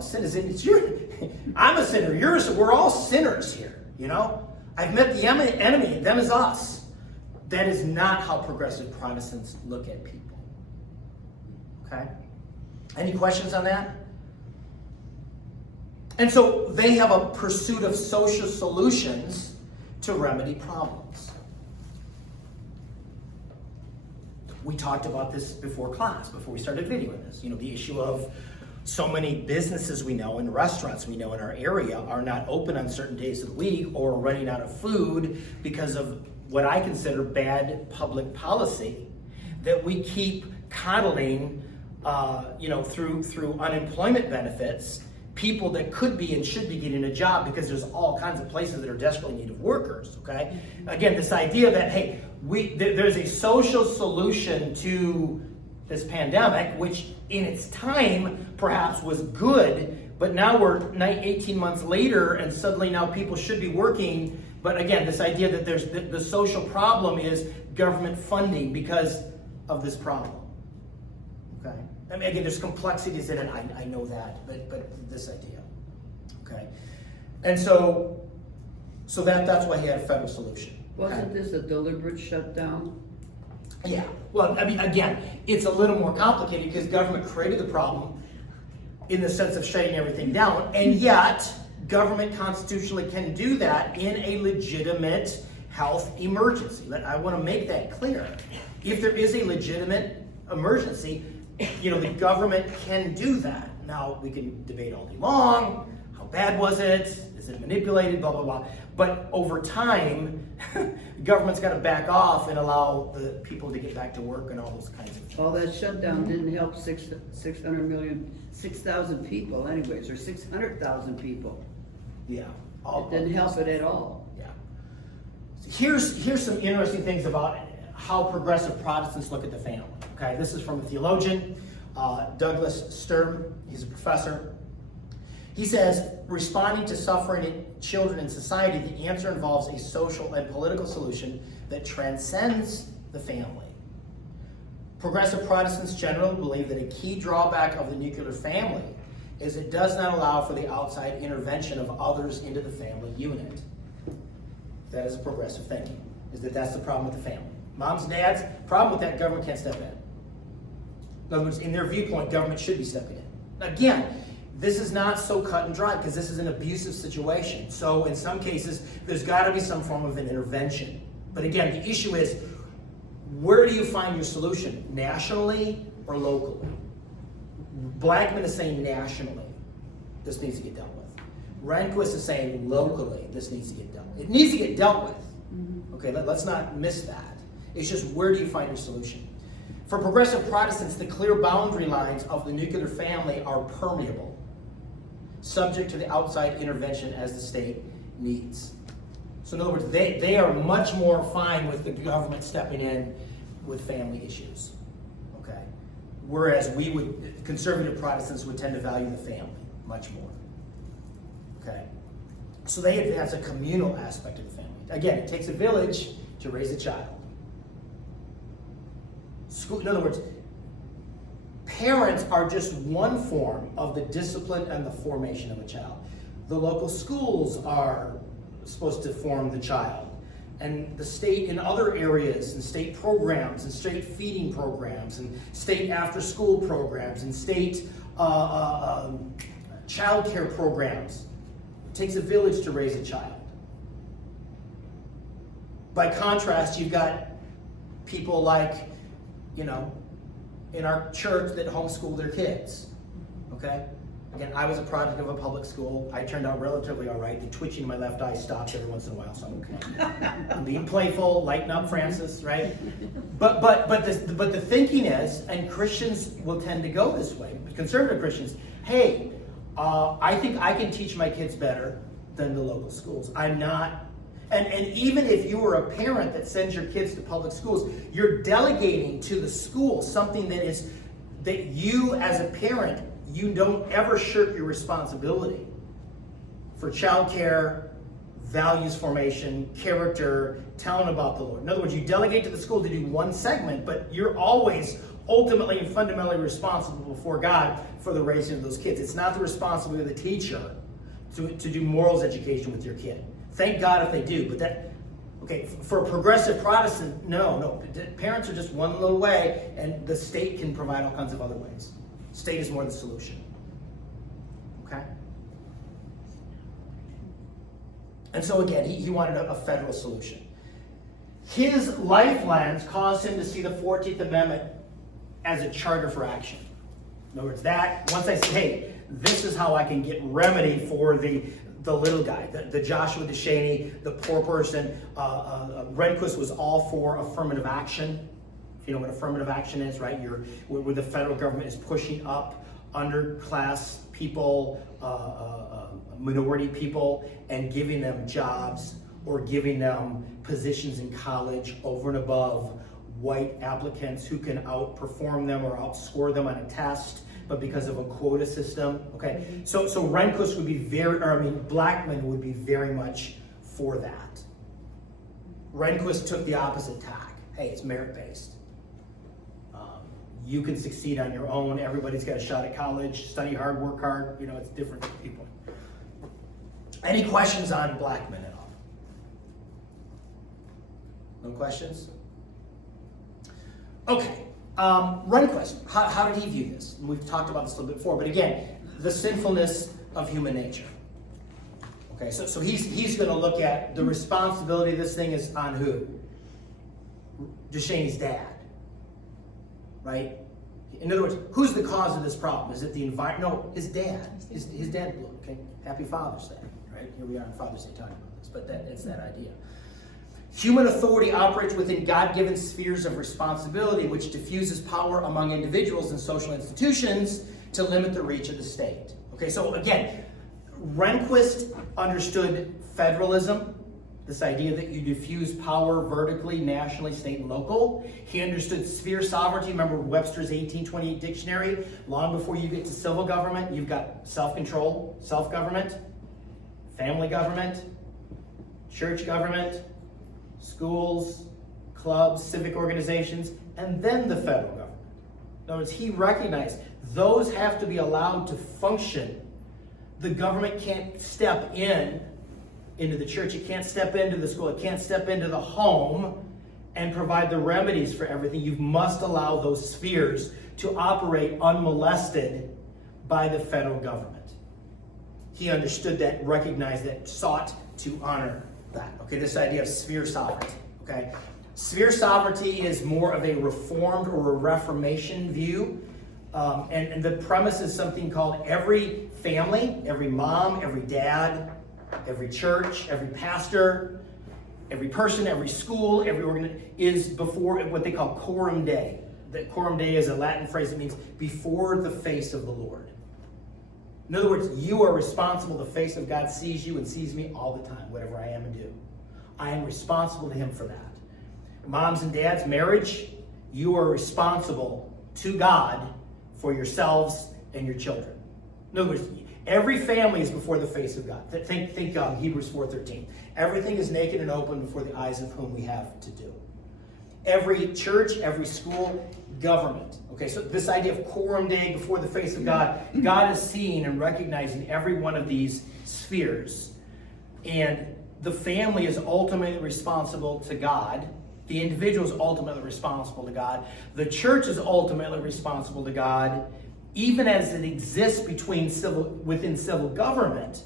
sin is it's you. I'm a sinner. We're all sinners here. You know, I've met the enemy. Them is us. That is not how progressive Protestants look at people. Okay? Any questions on that? And so they have a pursuit of social solutions to remedy problems. We talked about this before class, before we started videoing this. You know, the issue of so many businesses we know and restaurants we know in our area are not open on certain days of the week or running out of food because of what I consider bad public policy that we keep coddling, through unemployment benefits, people that could be and should be getting a job because there's all kinds of places that are desperately in need of workers, okay? Again, this idea that, hey, there's a social solution to this pandemic, which in its time perhaps was good, but now we're 18 months later and suddenly now people should be working. But again, this idea that there's the social problem is government funding because of this problem. Okay? I mean, again, there's complexities in it. I know that, but this idea. Okay? And so that's why he had a federal solution. Wasn't this a deliberate shutdown? Yeah. Well, I mean, again, it's a little more complicated because government created the problem in the sense of shutting everything down, and yet government constitutionally can do that in a legitimate health emergency. I want to make that clear. If there is a legitimate emergency, the government can do that. Now, we can debate all day long, how bad was it? Is it manipulated? Blah, blah, blah. But over time, the government's got to back off and allow the people to get back to work and all those kinds of things. Well, that shutdown didn't help 6,000 people anyways, or 600,000 people. Yeah. It didn't help it at all. Yeah. So here's some interesting things about how progressive Protestants look at the family. Okay, this is from a theologian, Douglas Sturm. He's a professor. He says, responding to suffering children in society, the answer involves a social and political solution that transcends the family. Progressive Protestants generally believe that a key drawback of the nuclear family is it does not allow for the outside intervention of others into the family unit. That is progressive thinking, is that's the problem with the family. Moms and dads, problem with that, government can't step in. In other words, in their viewpoint, government should be stepping in. Again, this is not so cut and dry because this is an abusive situation. So in some cases, there's got to be some form of an intervention. But again, the issue is, where do you find your solution? Nationally or locally? Blackmun is saying nationally, this needs to get dealt with. Rehnquist is saying locally, this needs to get dealt with. It needs to get dealt with. Okay, let's not miss that. It's just, where do you find your solution? For progressive Protestants, the clear boundary lines of the nuclear family are permeable, subject to the outside intervention as the state needs. So in other words, they are much more fine with the government stepping in with family issues. Okay? Whereas conservative Protestants would tend to value the family much more. Okay? So they advance a communal aspect of the family. Again, it takes a village to raise a child. In other words, parents are just one form of the discipline and the formation of a child. The local schools are supposed to form the child. And the state in other areas, and state programs, and state feeding programs, and state after-school programs, and state child care programs. It takes a village to raise a child. By contrast, you've got people like, in our church that homeschool their kids. Okay? Again, I was a product of a public school. I turned out relatively all right. The twitching in my left eye stops every once in a while, so I'm okay. I'm being playful, lighten up, Francis, right? But the thinking is, and Christians will tend to go this way, conservative Christians, hey, I think I can teach my kids better than the local schools. I'm not. And even if you are a parent that sends your kids to public schools, you're delegating to the school something that you as a parent, you don't ever shirk your responsibility for child care, values formation, character, telling about the Lord. In other words, you delegate to the school to do one segment, but you're always ultimately and fundamentally responsible before God for the raising of those kids. It's not the responsibility of the teacher to do morals education with your kid. Thank God if they do, but for a progressive Protestant, no. Parents are just one little way, and the state can provide all kinds of other ways. State is more the solution. Okay? And so again, he wanted a federal solution. His lifelines caused him to see the 14th Amendment as a charter for action. In other words, once I say, hey, this is how I can get remedy for the little guy, the Joshua Deshaney, the poor person. Rehnquist was all for affirmative action. If you know what affirmative action is, right? Where the federal government is pushing up underclass people, minority people, and giving them jobs or giving them positions in college over and above white applicants who can outperform them or outscore them on a test, but because of a quota system. Okay, so Rehnquist would be Blackmun would be very much for that. Rehnquist took the opposite tack. Hey, it's merit-based. You can succeed on your own. Everybody's got a shot at college. Study hard, work hard. It's different people. Any questions on Blackmun at all? No questions? Okay. Rehnquist, how did he view this? We've talked about this a little bit before, but again, the sinfulness of human nature. Okay, so he's going to look at the responsibility of this thing is on who? Deshaney's dad, right? In other words, who's the cause of this problem? Is it the environment? No, his dad. His dad blew it, okay? Happy Father's Day, right? Here we are on Father's Day talking about this, but it's that idea. Human authority operates within God-given spheres of responsibility, which diffuses power among individuals and social institutions to limit the reach of the state. Okay, so again, Rehnquist understood federalism, this idea that you diffuse power vertically, nationally, state, and local. He understood sphere sovereignty. Remember Webster's 1828 dictionary? Long before you get to civil government, you've got self-control, self-government, family government, church government, schools, clubs, civic organizations, and then the federal government. In other words, he recognized those have to be allowed to function. The government can't step into the church, it can't step into the school, it can't step into the home and provide the remedies for everything. You must allow those spheres to operate unmolested by the federal government. He understood that, recognized that, sought to honor that. Okay, this idea of sphere sovereignty. Okay, sphere sovereignty is more of a reformed or a Reformation view, and the premise is something called every family, every mom, every dad, every church, every pastor, every person, every school, every organ is before what they call coram Dei. That coram Dei is a Latin phrase that means before the face of the Lord. In other words, you are responsible. The face of God sees you and sees me all the time, whatever I am and do. I am responsible to him for that. Moms and dads, marriage, you are responsible to God for yourselves and your children. In other words, every family is before the face of God. Think Hebrews 4:13. Everything is naked and open before the eyes of whom we have to do. Every church, every school, government. Okay, so this idea of quorum day before the face of God, God is seeing and recognizing every one of these spheres. And the family is ultimately responsible to God. The individual is ultimately responsible to God. The church is ultimately responsible to God, even as it exists within civil government.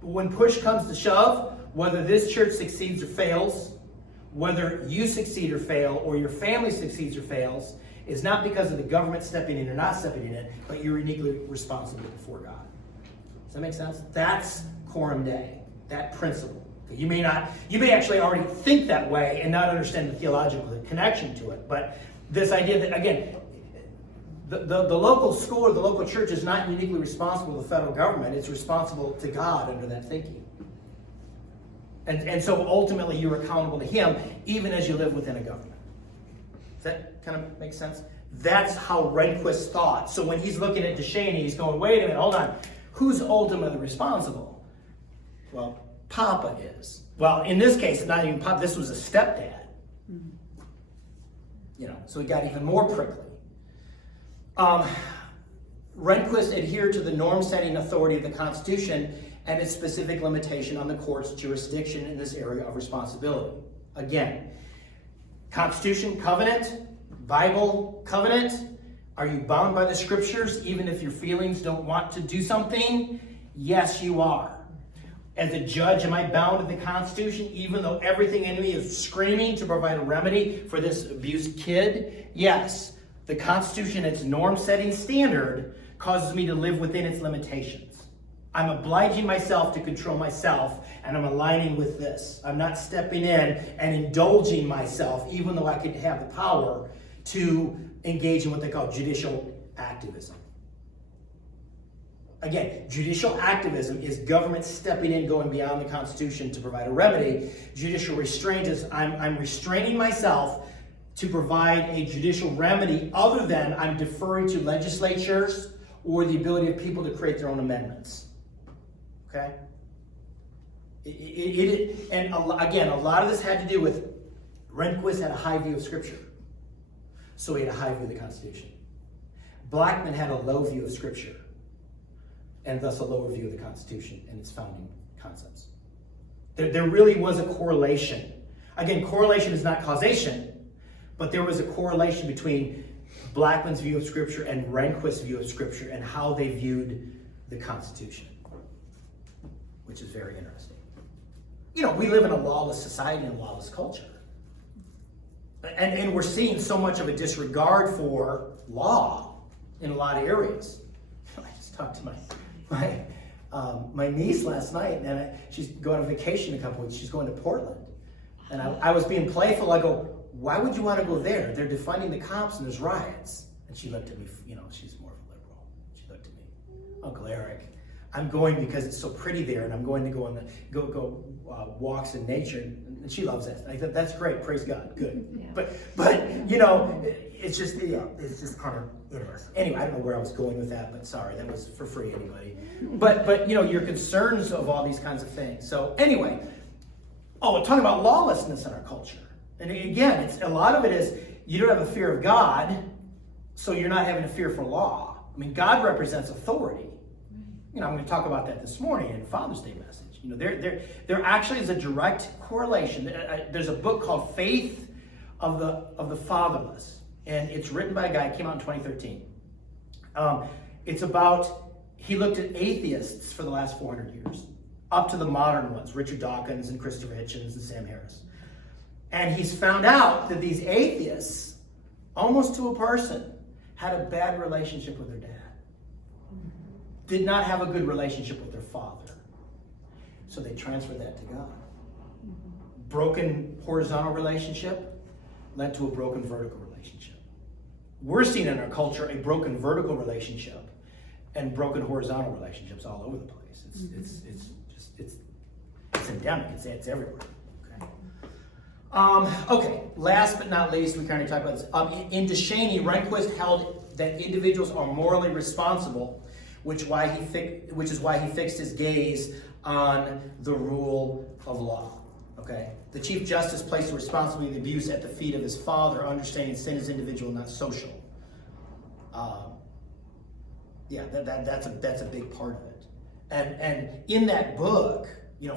But when push comes to shove, whether this church succeeds or fails, whether you succeed or fail, or your family succeeds or fails, is not because of the government stepping in or not stepping in it, but you're uniquely responsible before God. Does that make sense? That's quorum day, that principle. You may actually already think that way and not understand the theological connection to it. But this idea that, again, the local school or the local church is not uniquely responsible to the federal government. It's responsible to God under that thinking. And so ultimately you're accountable to him even as you live within a government. Does that kind of make sense? That's how Rehnquist thought. So when he's looking at Deshaney, he's going, wait a minute, hold on. Who's ultimately responsible? Well, Papa is. Well, in this case, not even Papa. This was a stepdad. So he got even more prickly. Rehnquist adhered to the norm-setting authority of the Constitution and its specific limitation on the court's jurisdiction in this area of responsibility. Again, Constitution, covenant, Bible, covenant. Are you bound by the scriptures even if your feelings don't want to do something? Yes, you are. As a judge, am I bound to the Constitution even though everything in me is screaming to provide a remedy for this abused kid? Yes. The Constitution, its norm-setting standard, causes me to live within its limitations. I'm obliging myself to control myself, and I'm aligning with this. I'm not stepping in and indulging myself, even though I could have the power to engage in what they call judicial activism. Again, judicial activism is government stepping in, going beyond the Constitution to provide a remedy. Judicial restraint is I'm restraining myself to provide a judicial remedy other than I'm deferring to legislatures or the ability of people to create their own amendments. Okay? And again, a lot of this had to do with Rehnquist had a high view of Scripture. So he had a high view of the Constitution. Blackmun had a low view of Scripture, and thus a lower view of the Constitution and its founding concepts. There really was a correlation. Again, correlation is not causation, but there was a correlation between Blackmun's view of Scripture and Rehnquist's view of Scripture and how they viewed the Constitution, which is very interesting. We live in a lawless society and a lawless culture. And we're seeing so much of a disregard for law in a lot of areas. I just talked to my niece last night, and she's going on vacation in a couple weeks. She's going to Portland. And I was being playful. I go, why would you want to go there? They're defunding the cops and there's riots. And she looked at me, she's more of a liberal. She looked at me, Uncle Eric, I'm going because it's so pretty there, and I'm going to go on walks in nature, and she loves that. I thought that's great. Praise God. Good. Yeah. But it's just kind of interesting. Anyway, I don't know where I was going with that, but sorry, that was for free anybody. But your concerns of all these kinds of things. So anyway, we're talking about lawlessness in our culture, and again, a lot of it is you don't have a fear of God, so you're not having a fear for law. I mean, God represents authority. I'm going to talk about that this morning in Father's Day message. There actually is a direct correlation. There's a book called Faith of the Fatherless, and it's written by a guy. It came out in 2013. It's about, he looked at atheists for the last 400 years, up to the modern ones, Richard Dawkins and Christopher Hitchens and Sam Harris. And he's found out that these atheists, almost to a person, had a bad relationship with their dad. Did not have a good relationship with their father. So they transferred that to God. Broken horizontal relationship led to a broken vertical relationship. We're seeing in our culture a broken vertical relationship and broken horizontal relationships all over the place. It's endemic. It's everywhere. Okay? Okay, last but not least, we kind of talked about this. In Deshaney, Rehnquist held that individuals are morally responsible, which is why he fixed his gaze on the rule of law. Okay, the Chief Justice placed the responsibility of the abuse at the feet of his father, understanding sin is individual, not social. Yeah, that's a big part of it. And in that book,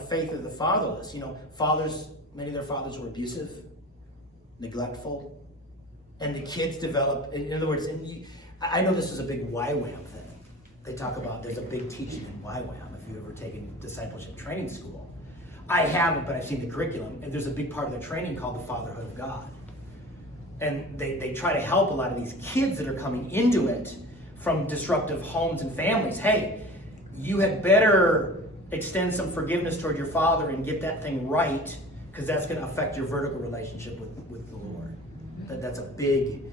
Faith of the Fatherless, fathers, many of their fathers were abusive, neglectful, and the kids develop. In other words, I know this is a big YWAM thing. They talk about there's a big teaching in YWAM if you've ever taken discipleship training school. I haven't, but I've seen the curriculum, and there's a big part of the training called the fatherhood of God. And they try to help a lot of these kids that are coming into it from disruptive homes and families. Hey, you had better extend some forgiveness toward your father and get that thing right, because that's going to affect your vertical relationship with the Lord. That's a big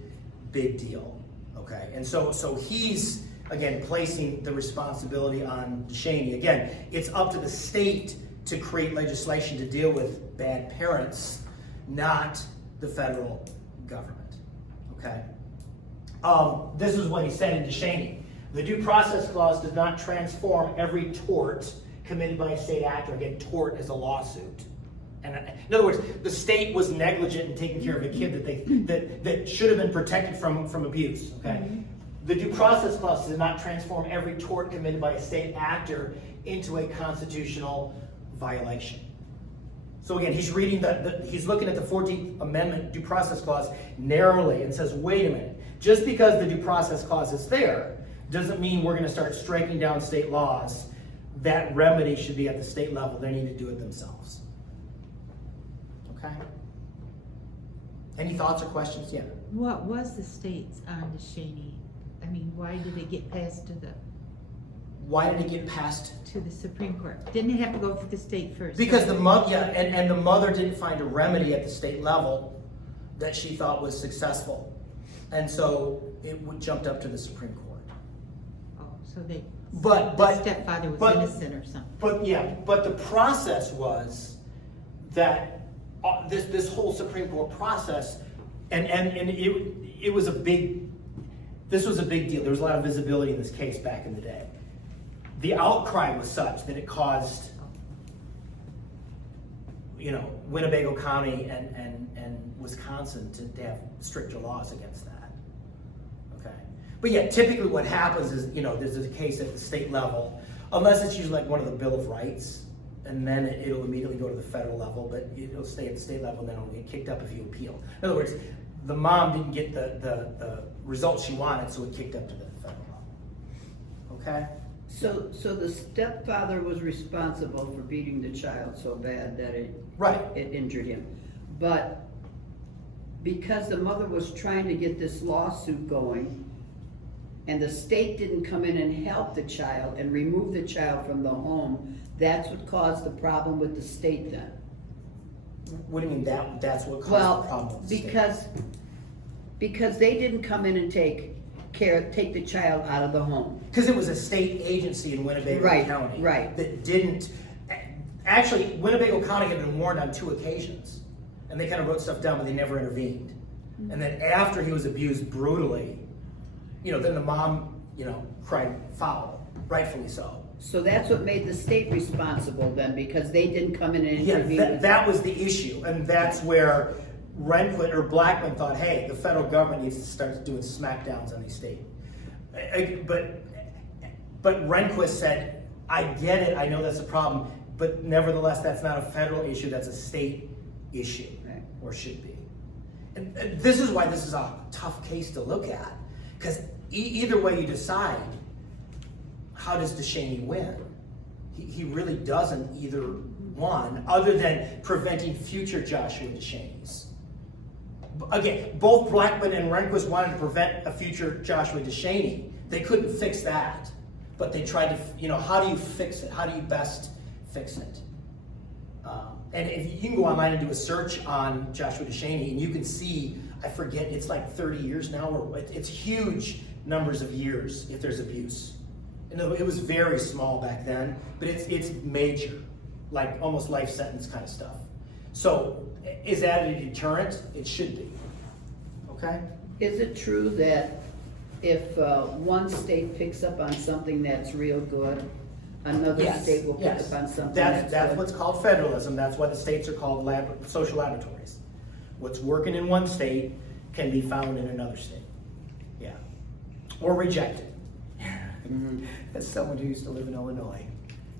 deal. Okay, and so he's, again, placing the responsibility on Deshaney. Again, it's up to the state to create legislation to deal with bad parents, not the federal government. Okay? This is what he said in Deshaney. The Due Process Clause does not transform every tort committed by a state actor. Again, tort is a lawsuit. And in other words, the state was negligent in taking care of a kid that should have been protected from abuse. Okay? Mm-hmm. The Due Process Clause does not transform every tort committed by a state actor into a constitutional violation. So again, he's reading he's looking at the 14th Amendment Due Process Clause narrowly and says, wait a minute, just because the Due Process Clause is there doesn't mean we're going to start striking down state laws. That remedy should be at the state level. They need to do it themselves. Okay? Any thoughts or questions? Yeah. What was the state's on Deshaney? I mean, why did it get passed Why did it get passed? to the Supreme Court? Didn't it have to go through the state first? Because the mother, and the mother didn't find a remedy at the state level that she thought was successful, and so it jumped up to the Supreme Court. Oh, so the stepfather was innocent or something. But the process was that this whole Supreme Court process, and it was a big. This was a big deal. There was a lot of visibility in this case back in the day. The outcry was such that it caused, Winnebago County and Wisconsin to have stricter laws against that. Okay. But yeah, typically what happens is, there's a case at the state level, unless it's usually like one of the Bill of Rights, and then it'll immediately go to the federal level, but it'll stay at the state level and then it'll get kicked up if you appeal. In other words, the mom didn't get the results she wanted, so it kicked up to the federal level. Okay? So the stepfather was responsible for beating the child so bad that it injured him. But because the mother was trying to get this lawsuit going, and the state didn't come in and help the child and remove the child from the home, that's what caused the problem with the state then. What do you mean that's what caused the problem with the state? Because they didn't come in and take the child out of the home. Because it was a state agency in Winnebago County that didn't. Actually, Winnebago County had been warned on 2 occasions, and they kind of wrote stuff down, but they never intervened. Mm-hmm. And then after he was abused brutally, then the mom, cried foul, rightfully so. So that's what made the state responsible then, because they didn't come in and intervene. Yeah, that was the issue, and that's where Rehnquist or Blackmun thought, hey, the federal government needs to start doing smackdowns on these states. But Rehnquist said, I get it, I know that's a problem, but nevertheless, that's not a federal issue, that's a state issue, or should be. And this is why this is a tough case to look at, because either way you decide, how does Deshaney win? He really doesn't either one, other than preventing future Joshua Deshaneys. Again, both Blackmun and Rehnquist wanted to prevent a future Joshua Deshaney. They couldn't fix that, but they tried to, how do you fix it? How do you best fix it? And if you can go online and do a search on Joshua Deshaney, and you can see, I forget, it's like 30 years now, or it's huge numbers of years if there's abuse. It was very small back then, but it's major, like almost life sentence kind of stuff. So is that a deterrent? It should be. Okay? Is it true that if one state picks up on something that's real good, another Yes, state will pick yes. up on something That's that's good? what's called federalism. That's why the states are called social laboratories. What's working in one state can be found in another state. Yeah. Or rejected. As someone who used to live in Illinois,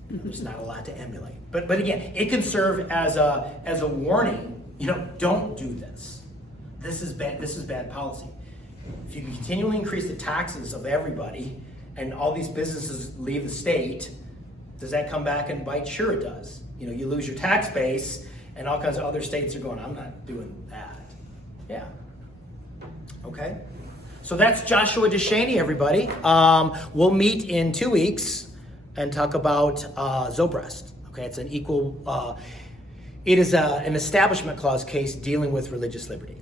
there's not a lot to emulate. But again, it can serve as a warning. Don't do this. This is bad policy. If you continually increase the taxes of everybody and all these businesses leave the state, does that come back and bite? Sure it does. You lose your tax base and all kinds of other states are going, I'm not doing that. Yeah. Okay. So that's Joshua Deshaney, everybody. We'll meet in 2 weeks and talk about Zobrist. Okay, it's an equal, it is an establishment clause case dealing with religious liberty.